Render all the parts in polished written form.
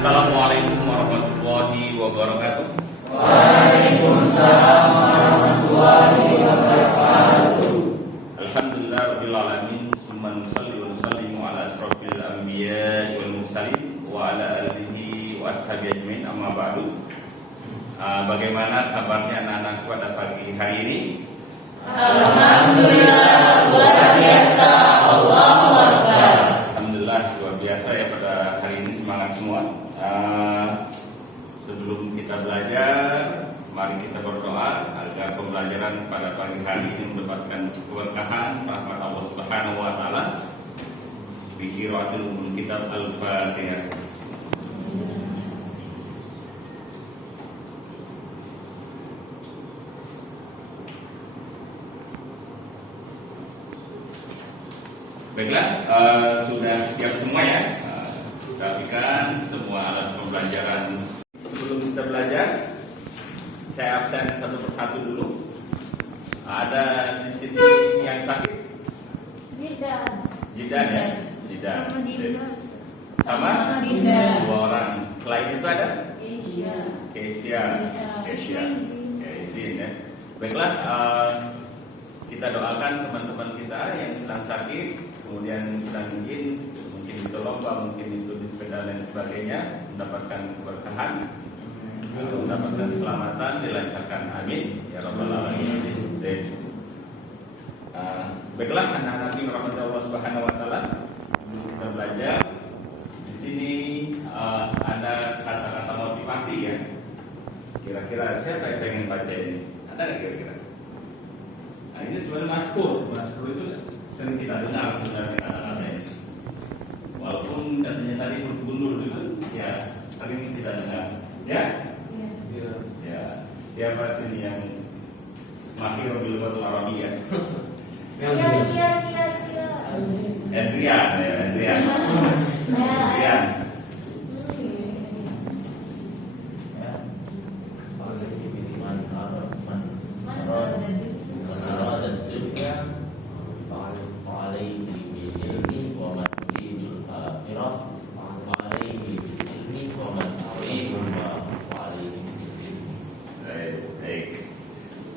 Assalamualaikum warahmatullahi wabarakatuh. Waalaikumsalam warahmatullahi wabarakatuh. Alhamdulillah rabbil alamin. Summa nusalli wa nusallimu ala asrofil anbiya'i wal mursalin wa ala alihi wa ashabihi ajmain, amma ba'du. Bagaimana kabarnya anak-anak pada pagi hari ini? Alhamdulillah luar biasa, Allahu Akbar. Alhamdulillah luar biasa ya pada hari ini, semangat semua. Sebelum kita belajar, mari kita berdoa agar pembelajaran pada pagi hari ini mendapatkan keberkahan rahmat Allah Subhanahu wa taala. Bi qiraatil umul kitab Al-Fatihah. Baiklah, sudah siap semua ya? Rapikan semua alat pembelajaran. Sebelum kita belajar, saya absen satu persatu dulu. Ada di sini yang sakit? Jidan ya? Jidan. Sama Jidan. dua orang. Selain itu ada? Kesia. Izin ya. Baiklah, kita doakan teman-teman kita yang sedang sakit, kemudian sedang mungkin itu lomba, mungkin itu di sepeda dan sebagainya, mendapatkan keberkahan, mendapatkan keselamatan, dilancarkan, amin ya rabbal alamin. Baiklah anak-anak yang dirahmati Allah Subhanahu wa taala, kita belajar. Di sini ada kata-kata motivasi ya. Kira-kira siapa yang pengen baca ini? Ada nggak kira-kira? Nah, ini sebenarnya maskur itu sering kita dengar sebenarnya kata-kata ini. Walaupun katanya tadi bergundul juga, ya sering kita dengar. Ya? Ya. Siapa sini yang mahir bil lughatil arabiyyah? Adrian.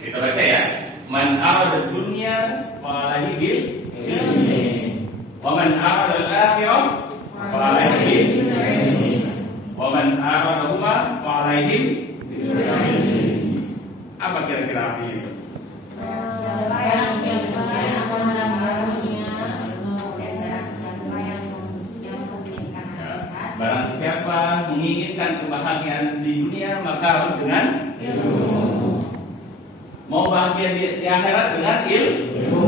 Kita baca ya. Man arada dunya fa'alaihi bil ilmi. Wa man arada al-akhirah fa'alaihi bil ilmi. Wa man aradahuma fa'alaihi bil ilmi. Apa kira-kira artinya itu? Barang siapa menginginkan kebahagiaan di dunia, maka harus dengan ilmu. Mau bahagia di akhirat dengan ilmu.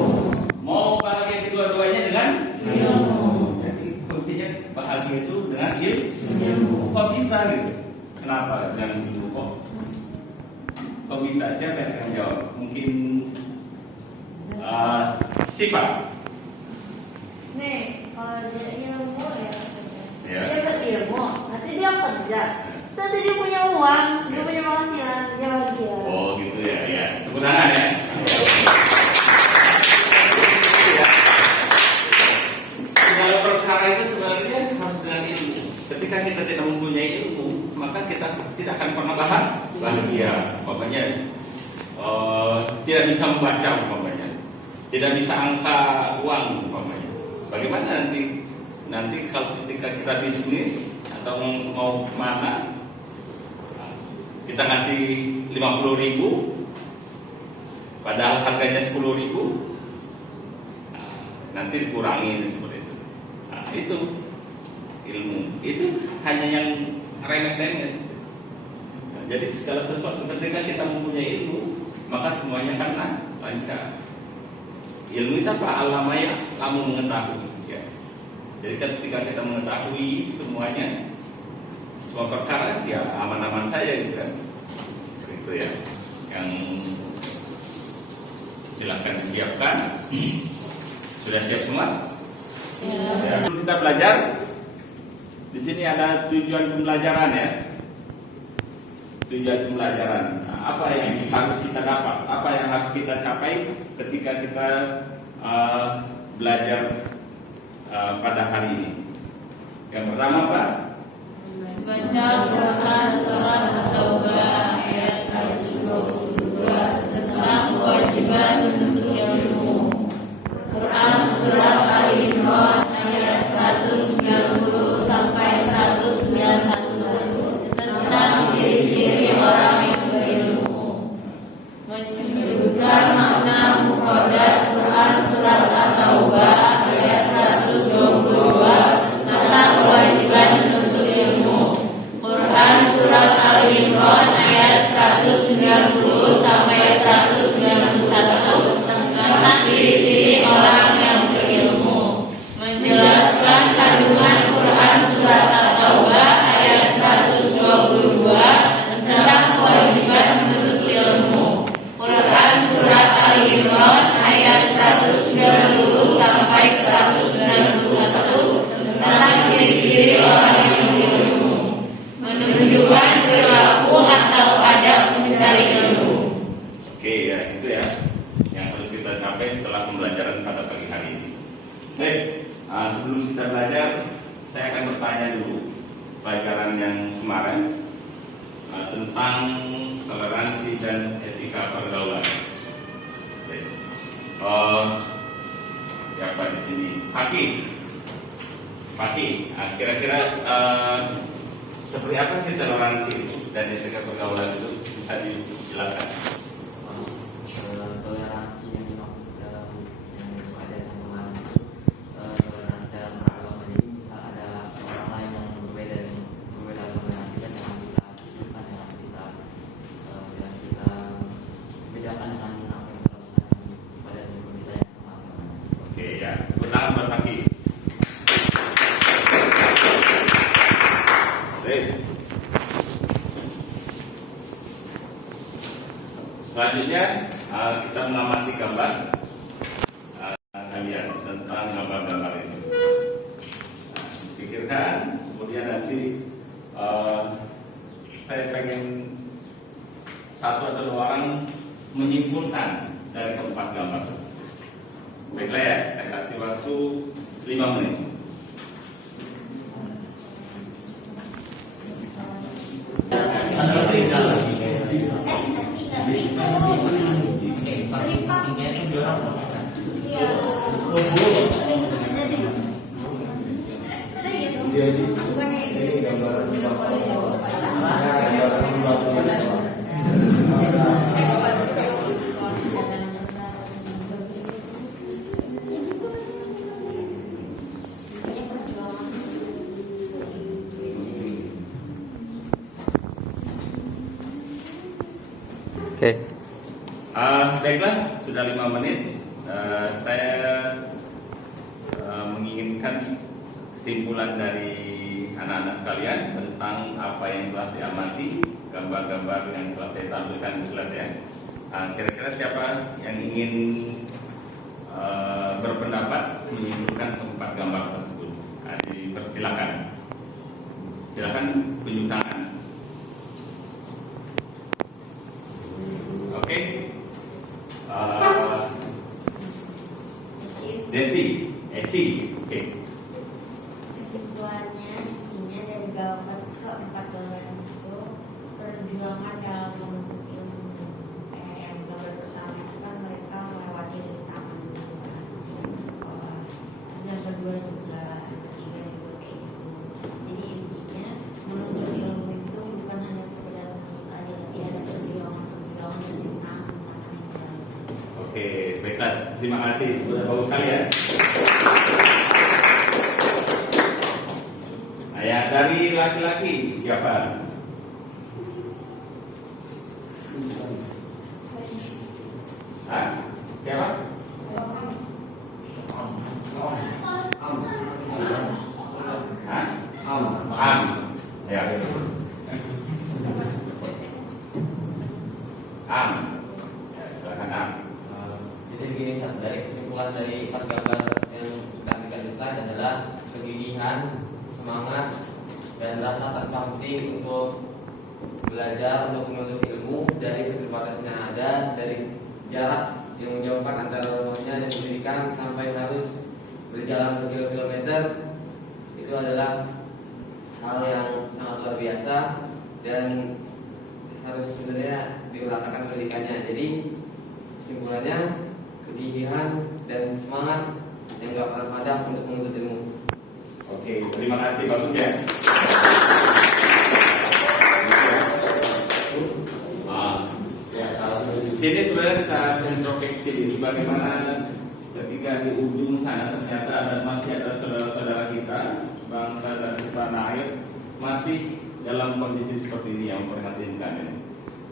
Mau bahagia kedua-duanya dengan ilmu. Jadi kuncinya bahagia itu dengan ilmu. Kok bisa gitu? Kenapa dengan ilmu kok? Kok bisa? Siapa yang akan jawab? Mungkin sifat. Nih, kalau dia ilmu Ya. dia berilmu, nanti dia kerja, nanti dia punya uang, dia punya penghasilan, dia bahagia. Oh gitu ya, ya. Tepuk tangan ya. Segala perkara itu sebenarnya harus dengan ilmu. Ketika kita tidak mempunyai ilmu, maka kita tidak akan pernah bahagia. Makanya tidak bisa membaca, umpamanya, tidak bisa angka uang, umpamanya. Bagaimana nanti kalau ketika kita bisnis atau mau kemana, kita ngasih 50.000, padahal harganya 10.000, nanti dikurangi seperti itu. Nah, itu ilmu. Itu hanya yang remeh-temeh. Nah, jadi segala sesuatu ketika kita mempunyai ilmu, maka semuanya kan lancar. Ilmu itu apa? Alamaya, kamu mengetahui. Ya. Jadi ketika kita mengetahui semuanya, semua perkara, ya aman-aman saja gitu kan. Itu ya. Yang silakan disiapkan. Sudah siap semua? Ya. Kita belajar. Di sini ada tujuan pembelajaran ya. Tujuan pembelajaran. Nah, apa yang harus kita dapat? Apa yang harus kita capai ketika kita belajar pada hari ini? Yang pertama apa? Baca Quran Surat At-Taubah ayat 122 tentang kewajiban menuntut ilmu. Quran Surat Ali Imran ayat 190 sampai 191 tentang ciri-ciri orang yang berilmu. Menyebutkan makna mufradat Quran Surat At-Taubah ayat 122 tentang kewajiban menuntut ilmu. Quran Surat Ali Imran ayat 190 sampai 191 tentang ciri-ciri orang yang berilmu. Menjelaskan kandungan Quran Surat At-Taubah ayat 122 tentang kewajiban menuntut ilmu. Quran Surat Ali Imran ayat 190 sampai 191 tentang ciri-ciri orang yang berilmu. Menunjukkan perilaku atau adab mencari ilmu. Oke ya, itu ya yang harus kita capai setelah pembelajaran pada pagi hari ini. Baik, sebelum kita belajar, saya akan bertanya dulu pelajaran yang kemarin tentang toleransi dan etika pergaulan. Baik. Siapa di sini? Paki. Kira-kira seperti apa sih toleransi dan etika pergaulan itu, bisa dijelaskan? Toleransi yang dimaksud dalam yang ada yang kemarin itu toleransi dalam beragama, jadi bisa ada orang lain yang berbeda agama kita, jangan kita suka, jangan kita bedakan dengan apa yang kita pada tubuh kita yang sama agamanya. Oke ya, ulang berkaki. Selanjutnya kita mengamati gambar kalian tentang gambar-gambar ini. Pikirkan, kemudian nanti saya pengen satu atau dua orang menyimpulkan dari keempat gambar. Baiklah ya, saya kasih waktu 5 menit. Oke. Baiklah, sudah 5 menit. Saya menginginkan kesimpulan dari anak-anak sekalian tentang apa yang telah diamati, gambar-gambar yang telah saya tampilkan di slide ya. Kira-kira siapa yang ingin berpendapat menyimpulkan keempat gambar tersebut? Dipersilakan. Silakan tunjuk tangan. Oke. Desi, Eci, oke. Kesimpulannya, intinya dari gambar keempat gambar itu perjuangan dalam menuntut ilmu. Kayak yang gambar pertama itu kan mereka melewati rintangan sekolah. Terus yang kedua juga, yang ketiga juga kayak gitu. Jadi intinya menuntut ilmu itu bukan hanya sekedar menuntut aja, tapi ada perjuangan dan rintangan. Oke, baiklah. Terima kasih. Sudah bagus sekali ya. Ya, dari laki-laki siapa? Hah? Siapa? Hah? Am. Ya. Am. Ya, silakan Am. Jadi begini, dari kesimpulan dari empat gambar yang sudah kita slide adalah kegigihan, semangat, dan rasa tanpa henti untuk belajar, untuk menuntut ilmu dari keterbatasan yang ada, dari jarak yang menjauhkan antara rumahnya dan pendidikan sampai harus berjalan berkilo-kilometer. Itu adalah hal yang sangat luar biasa dan harus sebenarnya diutamakan pendidikannya. Jadi kesimpulannya, kegigihan dan semangat yang gak pernah padam untuk menuntut ilmu. Oke, terima kasih, bagus ya. Di sini sebenarnya kita introspeksi diri bagaimana ketika di ujung sana ternyata masih ada saudara-saudara kita bangsa dan setanah air masih dalam kondisi seperti ini yang memprihatinkan ini.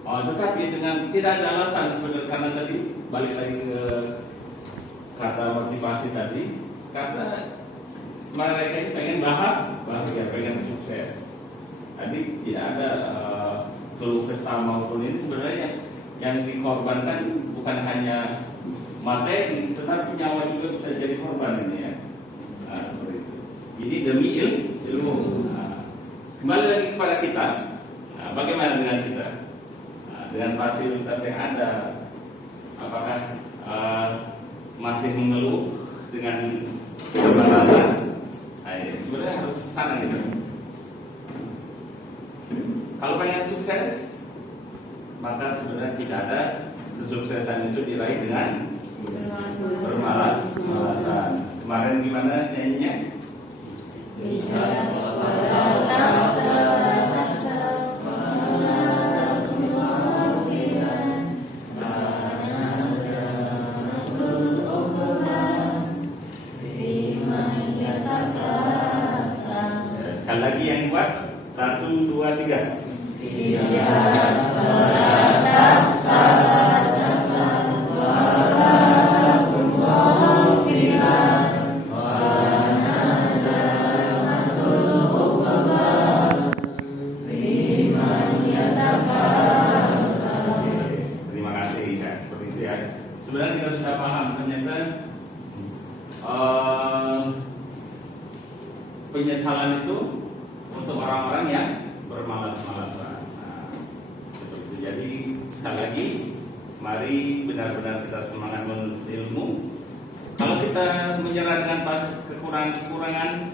Tetapi dengan tidak ada alasan sebenarnya, karena tadi balik lagi ke kata motivasi tadi, karena mereka ini pengen bahagia, pengen sukses. Jadi tidak ada keluh kesah maupun ini sebenarnya yang dikorbankan bukan hanya materi, tetapi nyawa juga bisa jadi korban ini ya. Seperti itu. Ini demi ilmu. Kembali lagi kepada kita. Bagaimana dengan kita? Dengan fasilitas yang ada, apakah masih mengeluh dengan keterbatasan? Sebenarnya harus sana gitu. Kalau pengen sukses, maka sebenarnya tidak ada kesuksesan itu diraih dengan bermalas-malasan. Kemarin gimana nyanyinya? Sekali lagi yang kuat. 1, 2, 3. Terima kasih ya, seperti itu ya. Sebenarnya kita sudah paham ternyata penyesalan itu untuk orang-orang yang bermalas-malasan. Seperti itu. Jadi sekali lagi, mari benar-benar kita semangat menuntut ilmu. Kalau kita menyerah dengan kekurangan-kekurangan,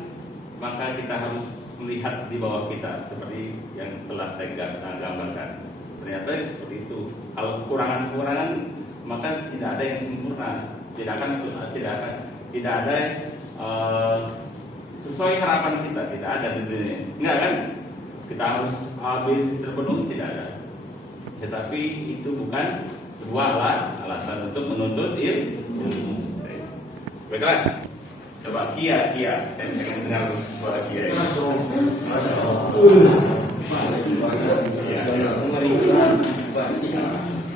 maka kita harus melihat di bawah kita seperti yang telah saya gambarkan. Ternyata seperti itu. Kalau kekurangan-kekurangan, maka tidak ada yang sempurna. Tidak ada sesuai harapan kita, tidak ada di dunia. Enggak kan? Kita harus habis terpenuhi, tidak ada. Tetapi itu bukan sebuah alasan untuk menuntut ilmu. Baiklah. Coba Kia, saya pengen dengar suara Kia.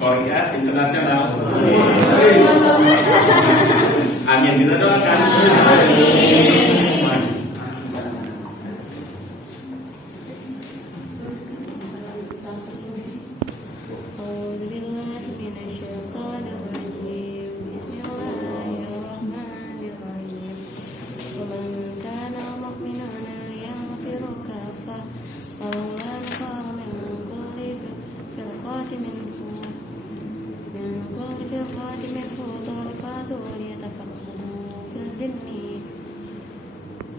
Korea internasional. Amin, kita doakan.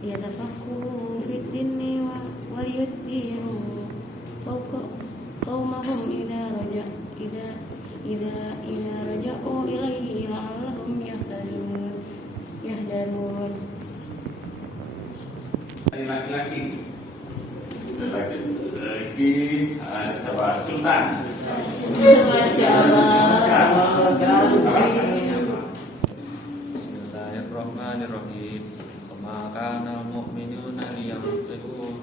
يتفقهوا في الدين وليديروا قومهم إذا رجعوا إليه لعلهم يهتدون. Laki-laki sahabat Sultan. Masya Allah. Bismillahirrahmanirrahim. Maka al-mu'minuna liyamfiru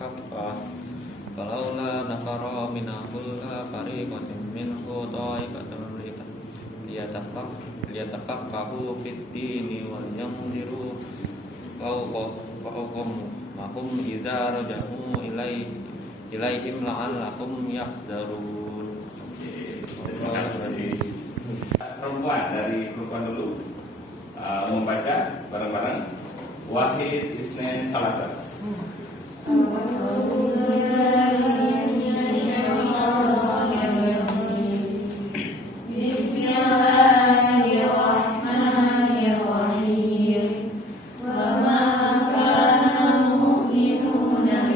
kaffah falaula nafara min kulla fariqatin minhu ta'ifatun liyatafaqahu fid dini wal yanziru qawqahum mahum idza raja'u ilaihim la'allahum yahzarun. Terima kasih. Perempuan dari perempuan dulu membaca bareng-bareng. Wahid Isnin Salasa. Bismillahirrahmanirrahim. Wa ma kana al-mu'minuna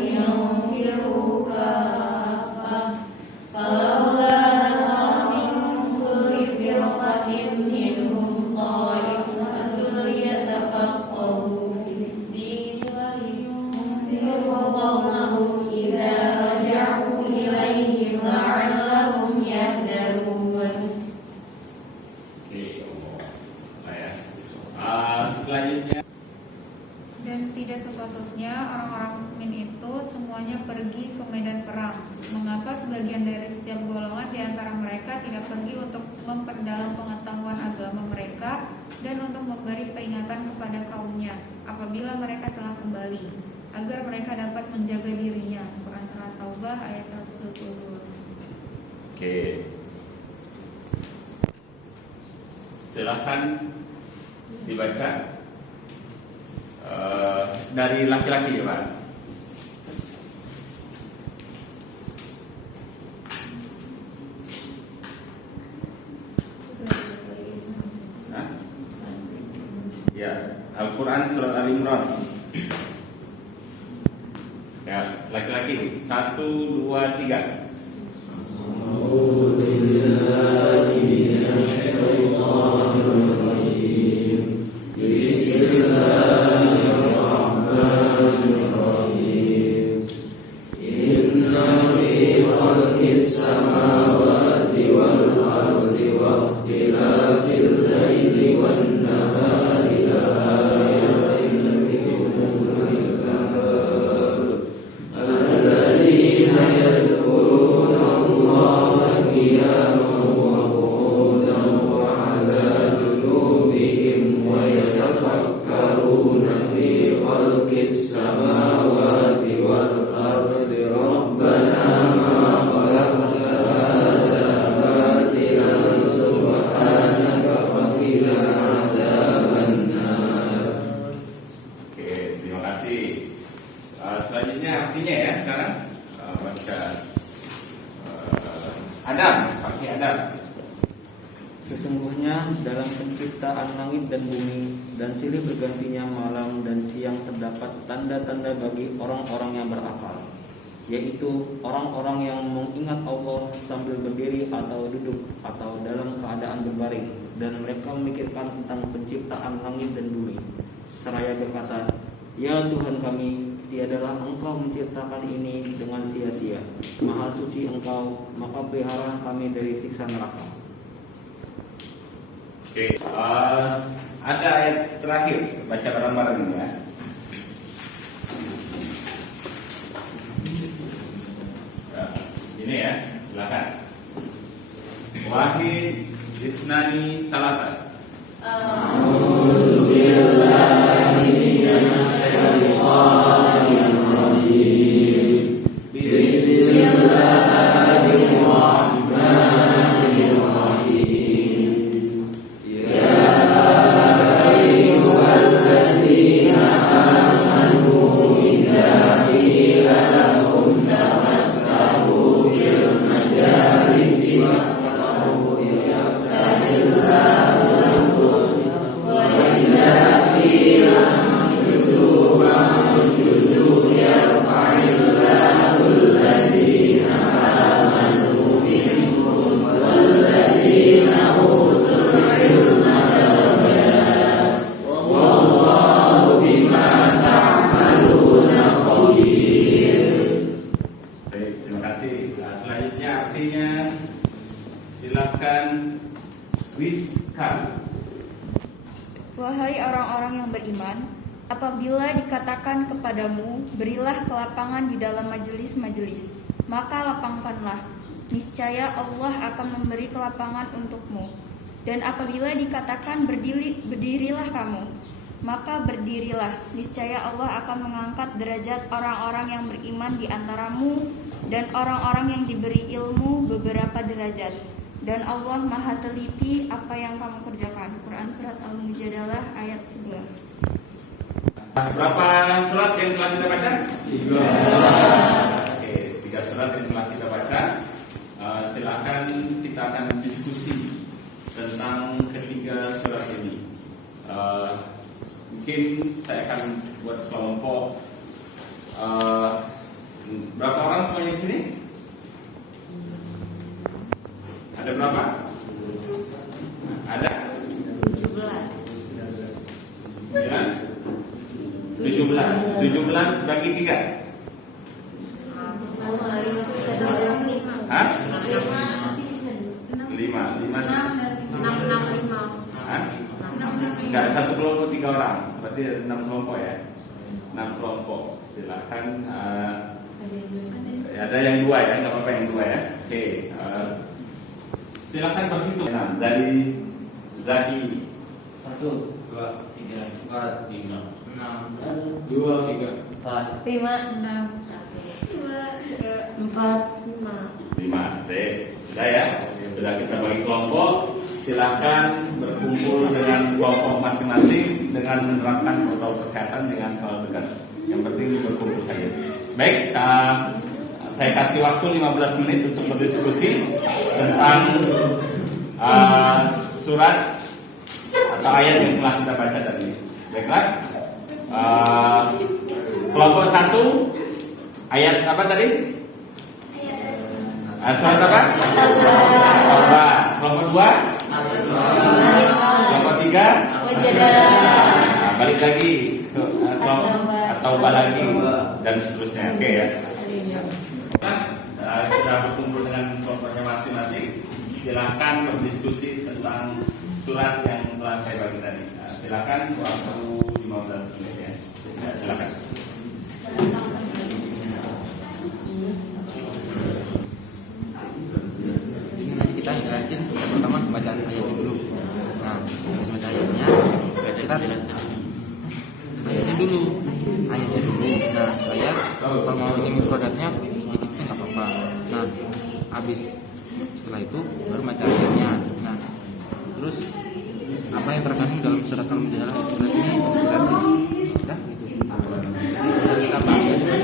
Dan tidak sepatutnya orang-orang mukmin itu semuanya pergi ke medan perang. Mengapa sebagian dari setiap golongan di antara mereka tidak pergi untuk memperdalam pengetahuan agama mereka dan untuk memberi peringatan kepada kaumnya apabila mereka telah kembali, agar mereka dapat menjaga dirinya. Quran Surah Taubah ayat 122. Oke. Silakan dibaca. Dari laki-laki ya Pak. Hah? Ya, Al-Quran surat Al-Imran. Ya, laki-laki 1, 2, 3. Selanjutnya artinya ya sekarang baca Adam, pakai Adam. Sesungguhnya dalam penciptaan langit dan bumi dan silih bergantinya malam dan siang terdapat tanda-tanda bagi orang-orang yang berakal, yaitu orang-orang yang mengingat Allah sambil berdiri atau duduk atau dalam keadaan berbaring, dan mereka memikirkan tentang penciptaan langit dan bumi seraya berkata, "Ya Tuhan kami, tiadalah Engkau menciptakan ini dengan sia-sia. Maha suci Engkau, maka pelihara kami dari siksa neraka." Oke, ada ayat terakhir, baca bareng-bareng ya. Ini ya, silakan. Wahid, Isnani, Salasa. Selanjutnya artinya silakan Rizka. Wahai orang-orang yang beriman, apabila dikatakan kepadamu, berilah kelapangan di dalam majelis-majelis, maka lapangkanlah. Niscaya Allah akan memberi kelapangan untukmu. Dan apabila dikatakan berdirilah kamu, maka berdirilah. Niscaya Allah akan mengangkat derajat orang-orang yang beriman di antaramu dan orang-orang yang diberi ilmu beberapa derajat. Dan Allah Maha teliti apa yang kamu kerjakan. Quran Surat Al-Mujadalah ayat 11. Berapa surat yang telah kita baca? 3. Oke, 3 surat yang telah kita baca. Silakan kita akan diskusi tentang ketiga surat ini. Mungkin saya akan buat kelompok. Berapa orang semuanya di sini? Ada berapa? Ada? 17 bagi 3. Hah? 5. Enggak, satu kelompok 3 orang. Berarti 6 kelompok ya. 6 kelompok. Silakan. Ada yang 2 ya, nggak apa-apa yang 2 ya. Oke. Silakan berhitung. Nah, dari Zaki 1, 2, 3, 4, 5, 6, 2, 3, 4. 5, 6, 4, 5. Sudah ya. Sudah kita bagi kelompok. Silakan berkumpul dengan kelompok masing-masing dengan menerapkan protokol kesehatan dengan hal tegas. Yang penting berkumpul saja. Baik, saya kasih waktu 15 menit untuk berdiskusi tentang surat atau ayat yang telah kita baca tadi. Baiklah. Kelompok 1 ayat apa tadi? Surat apa? Taubah. Kelompok 2? Kelompok 3? Balik lagi ke Taubah lagi dan seterusnya. Oke ya. Sudah berkumpul dengan kelompoknya masing-masing. Silakan berdiskusi tentang surat yang telah saya bagi tadi. Silakan waktu 15 menit ya. Silakan. Kita jelasin pertama bacaan ayatnya dulu. Nah, baca ayatnya kita ayatnya dulu. Nah, saya kalau mau ini produknya sedikit itu nggak apa-apa. Nah, habis setelah itu baru baca ayatnya. Nah, terus apa yang terkandung dalam surat Al-Mujadalah sebelah sini jelasin. Udah gitu. Dan kita bahas itu.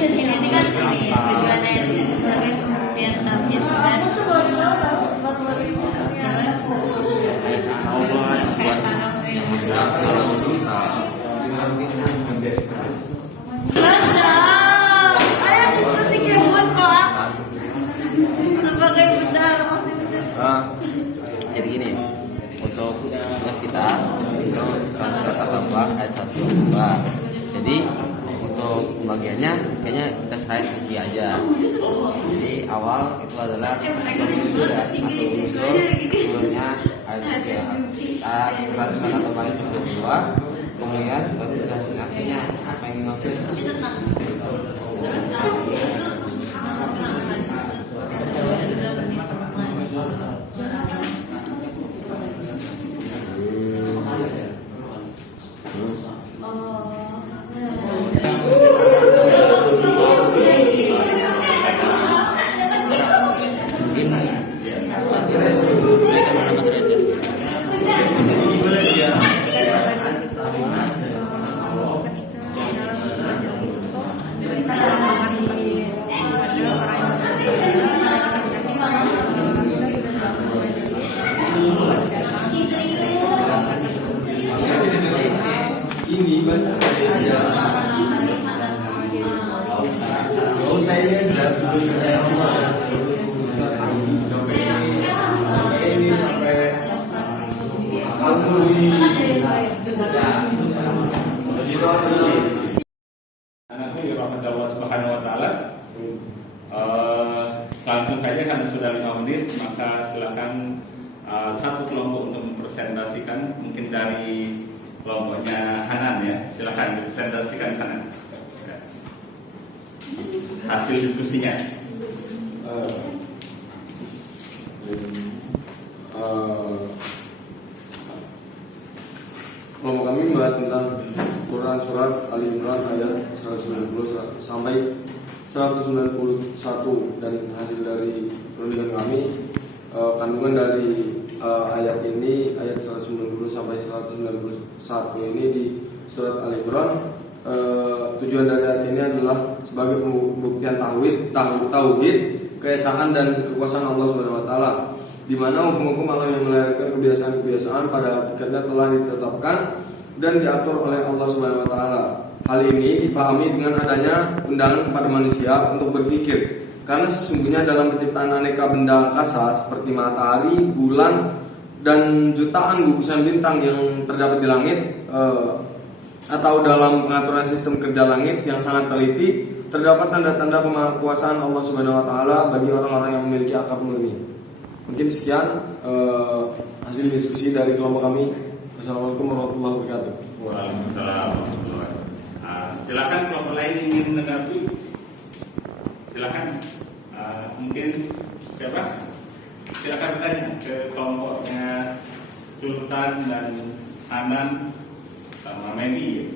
Ini kan tujuannya sebagai pembuktian tauhid dan ayo diskusi kebun kok sebagai bunda Jadi gini, untuk tugas kita itu surat Al-Baqarah ayat 1 2. Jadi untuk pembagiannya kayaknya kita slide lagi aja. Jadi awal itu adalah turunnya ayat 1 surat Al-Baqarah ayat 2. Kemudian baru jelasin artinya apa yang dimaksud. terus Langsung saja karena sudah 5 menit, maka silakan satu kelompok untuk mempresentasikan, mungkin dari kelompoknya Hanan ya, silakan dipresentasikan Hanan hasil diskusinya. Kelompok kami membahas tentang Quran surat Ali Imran ayat 190 sampai 191, dan hasil dari penelitian kami kandungan dari ayat ini, ayat 190 sampai 191 ini di surat Ali Imran. Tujuan dari ayat ini adalah sebagai pembuktian tauhid, keesaan dan kekuasaan Allah Subhanahu wa taala. di mana hukum-hukum alam yang melahirkan kebiasaan-kebiasaan pada hakikatnya telah ditetapkan dan diatur oleh Allah Subhanahu wa taala. Hal ini dipahami dengan adanya undangan kepada manusia untuk berpikir, karena sesungguhnya dalam penciptaan aneka benda angkasa seperti matahari, bulan, dan jutaan gugusan bintang yang terdapat di langit, atau dalam pengaturan sistem kerja langit yang sangat teliti, terdapat tanda-tanda kemahakuasaan Allah Subhanahu wa taala bagi orang-orang yang memiliki akal murni. Mungkin sekian hasil diskusi dari kelompok kami. Wassalamualaikum warahmatullahi wabarakatuh. Waalaikumsalam warahmatullahi wabarakatuh. Silakan kelompok lain ingin menanggapi. Silakan. Mungkin siapa? Silakan bertanya ke kelompoknya Sultan dan Hanan sama Mendi.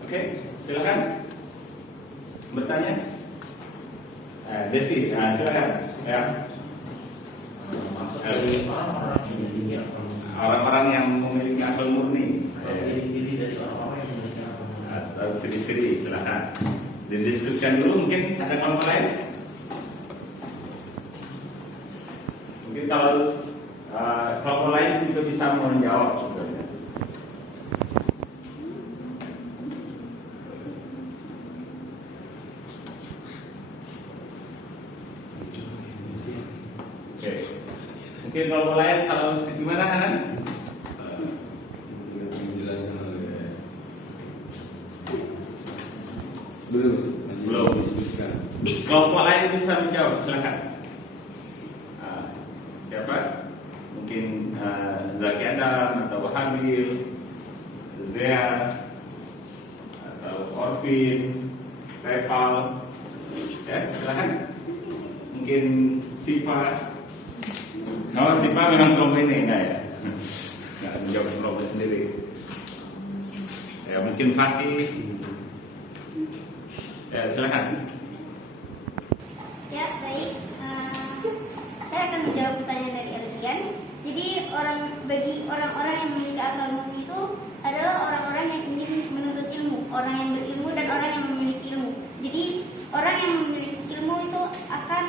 Oke, silakan bertanya. Desi, silakan. Ya. Orang-orang yang memiliki akal murni. Ciri-ciri dari orang-orang yang memiliki akal murni. Atau ciri-ciri, silakan. Didiskusikan dulu, mungkin ada kelompok lain. Mungkin kalau kelompok lain juga bisa menjawab sebenarnya. Oke. Mungkin kelompok lain kalau gimana Hanan? Menjelaskan oleh Belum diskusikan. Kelompok lain bisa menjawab, silakan. Siapa? Mungkin Zaki Adam atau Wahabil, Zea atau Orvin, Repal. Ya, silakan. Mungkin Siva. Oh, Siva memang kelompok ini enggak ya? Enggak menjawab kelompok sendiri. Ya, mungkin Fakih. Ya, silakan. Ya, baik. Saya akan menjawab pertanyaan dari Adrian. Jadi bagi orang-orang yang memiliki akal murni itu adalah orang-orang yang ingin menuntut ilmu, orang yang berilmu dan orang yang memiliki ilmu. Jadi orang yang memiliki ilmu itu akan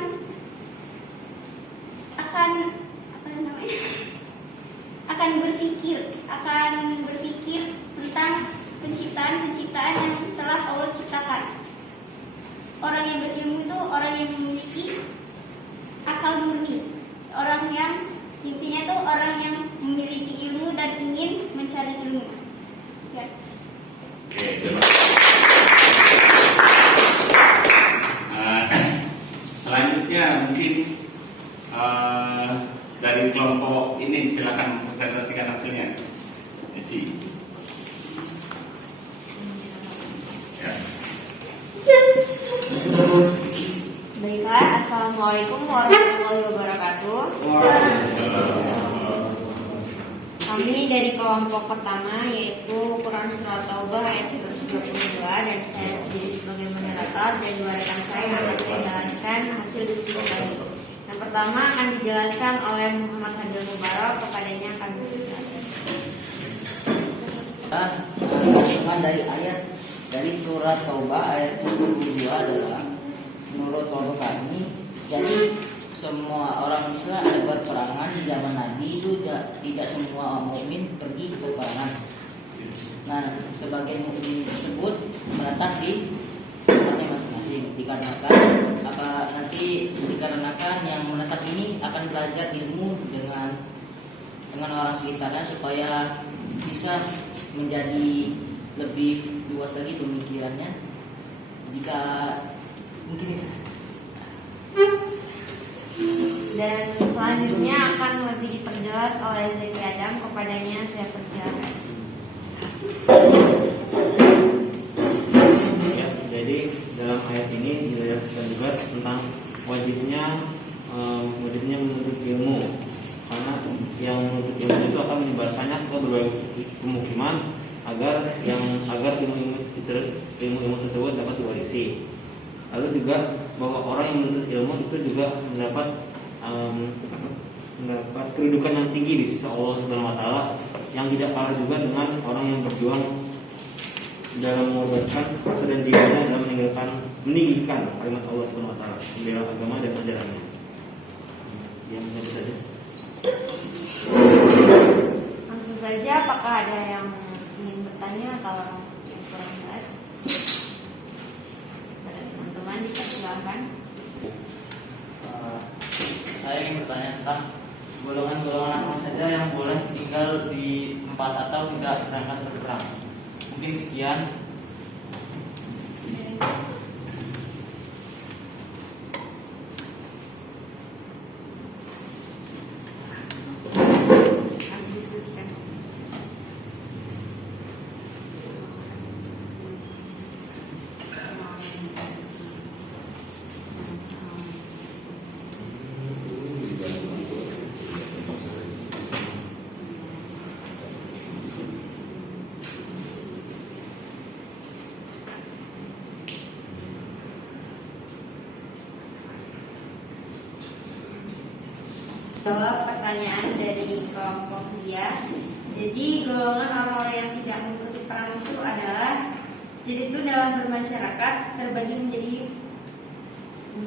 berpikir tentang penciptaan yang telah Allah ciptakan. Orang yang berilmu itu orang yang memiliki akal murni, orang yang intinya itu orang yang memiliki ilmu dan ingin mencari ilmu. Ya. Oke, terima kasih. Selanjutnya mungkin dari kelompok ini silakan presentasikan hasilnya. Eci. Ya. Baiklah, Assalamualaikum warahmatullahi wabarakatuh. Kami dari kelompok pertama yaitu Quran Surat Taubah ayat 122 dan saya sendiri sebagai moderator dan dua rekan saya yang akan menjelaskan hasil diskusi kami. Yang pertama akan dijelaskan oleh Muhammad Hadil Mubarak, kepadanya akan dijelaskan. Terjemahan dari ayat dari surat Taubah ayat 22 adalah menurut kelompok kami, jadi semua orang Islam ada berperangan di zaman Nabi itu tidak semua orang mukmin pergi ke peperangan. Nah, sebagian mukmin tersebut menetap di tempatnya masing-masing. Dikarenakan yang menetap ini akan belajar ilmu dengan orang sekitarnya supaya bisa menjadi lebih luas lagi pemikirannya. Jika mungkin itu. Dan selanjutnya akan lebih diperjelas oleh Zaki Adam, kepadanya saya persilakan. Ya, jadi dalam ayat ini dijelaskan juga tentang wajibnya menuntut ilmu, karena yang menuntut ilmu itu akan menyebarkannya ke berbagai pemukiman agar ilmu tersebut dapat diwarisi. Lalu juga bahwa orang yang menuntut ilmu itu juga mendapat kedudukan yang tinggi di sisi Allah Subhanahu wa taala, yang tidak kalah juga dengan orang yang berjuang dalam mengorbankan waktu dan jiwanya dalam meninggikan kalimat Allah Subhanahu wa taala, membela agama dan ajarannya. Yang benar saja. Langsung saja, apakah ada yang ingin bertanya atau yang kurang jelas? Pada teman-teman bisa silakan. Saya ingin bertanya tentang golongan-golongan apa saja yang boleh tinggal di tempat atau tidak berangkat berperang. Mungkin sekian. Kami diskusikan. Jawab pertanyaan dari kelompok Zia. Jadi golongan orang-orang yang tidak mengikuti perang itu adalah, jadi itu dalam bermasyarakat terbagi menjadi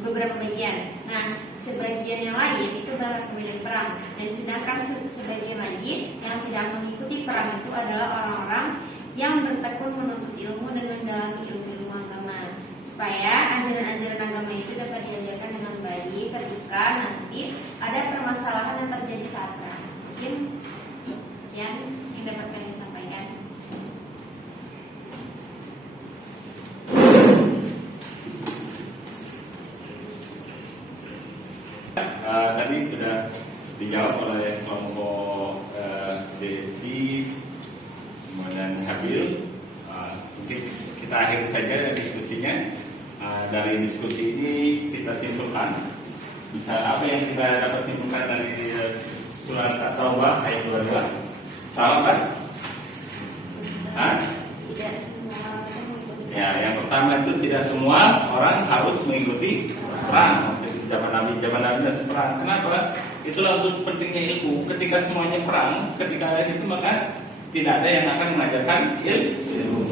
beberapa bagian. Nah, sebagian yang lain itu berangkat ke medan perang, dan sedangkan sebagian lagi yang tidak mengikuti perang itu adalah orang-orang yang bertekun menuntut ilmu dan mendalami ilmu-ilmu agama, supaya ajaran-ajaran agama itu dapat diajarkan dengan baik ketika nanti ada permasalahan yang terjadi saat perang. Mungkin sekian yang dapat kami sampaikan. Tadi sudah dijawab oleh kelompok Desi kemudian Habil. Mungkin kita akhiri saja diskusinya. Dari diskusi ini kita simpulkan bisa apa yang kita dapat simpulkan dari surat At-Taubah ayat 22. Tahu kan? Tidak semua orang mengikuti. Ya, yang pertama itu tidak semua orang harus mengikuti perang. Zaman Nabi masih perang. Kenapa? Itulah untuk pentingnya ilmu. Ketika semuanya perang, ketika itu maka tidak ada yang akan mengajarkan ilmu.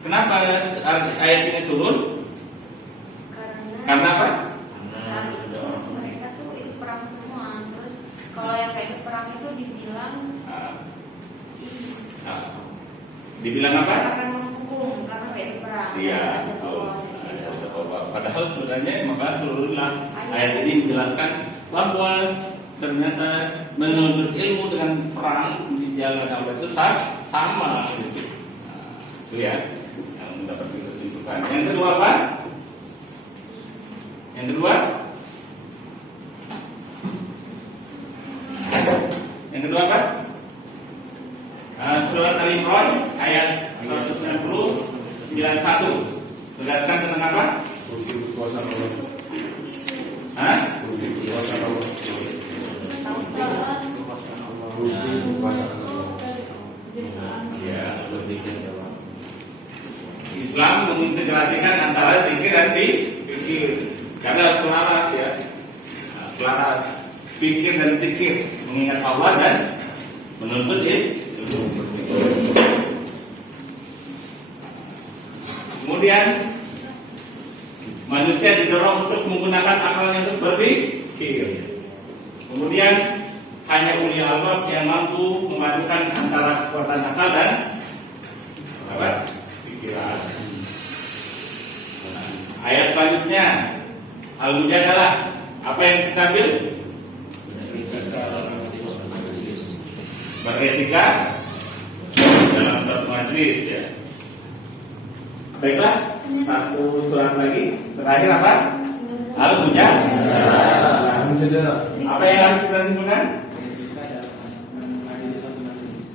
Kenapa ayat ini turun? Karena apa? Saat itu mereka tuh ikut perang semua. Terus kalau yang gak ikut perang itu dibilang apa? akan menghukum karena gak ikut perang. Iya, betul. Padahal sebenarnya maka turunlah ayat ini menjelaskan bahwa ternyata menuntut ilmu dengan perang di jalan Allah itu sama. Itu ya yang dapat kita simpulkan. Yang kedua apa? Yang kedua apa? Surat Al-Imran ayat 190 91. Tegaskan tentang apa? Kuasa Allah. Kuasa Allah. Ya, Islam mengintegrasikan antara zikir dan fikir. Karena harus selaras ya. Selaras fikir dan zikir, mengingat Allah dan menuntut ilmu. Kemudian manusia didorong untuk menggunakan akalnya untuk berpikir. Kemudian hanya uli Allah yang mampu memadukan antara kekuatan akal dan pikiran. Ayat selanjutnya Al-Mujadalah. Apa yang kita ambil? Beretika dalam satu majlis ya. Baiklah, satu surat lagi. Terakhir apa? Al-Mujadalah. Apa yang harus kita simpulkan?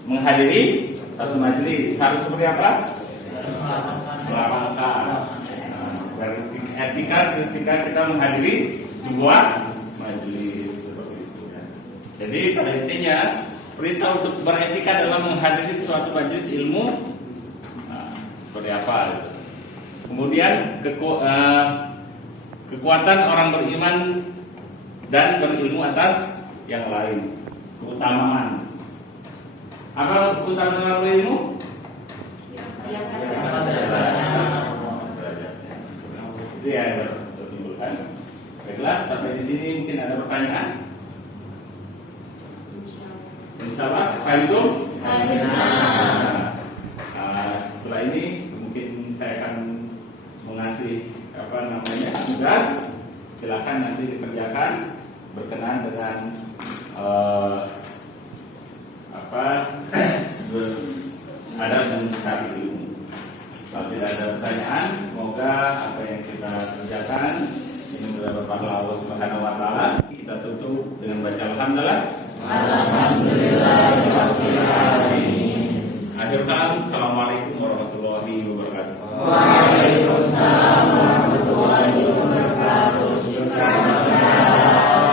Menghadiri satu majlis harus seperti apa? Melapangkan. Etika ketika kita menghadiri sebuah majlis seperti itu. Jadi pada intinya perintah untuk beretika dalam menghadiri suatu majlis ilmu seperti apa? Gitu. Kemudian kekuatan orang beriman dan berilmu atas yang lain. Keutamaan. Apa keutamaan orang berilmu? Itu ya yang tersimpulkan. Baiklah, sampai di sini mungkin ada pertanyaan. Insyaallah, Fahimtum? Setelah ini mungkin saya akan mengasih tugas. Silakan nanti dikerjakan berkenaan dengan ada mencari ilmu. Kalau tidak ada pertanyaan, semoga apa yang kita kerjakan ini mendapat pahala Allah Subhanahu wa taala. Kita tutup dengan baca alhamdulillah. Alhamdulillahirabbil alamin. Akhir kalam, assalamualaikum warahmatullahi wabarakatuh.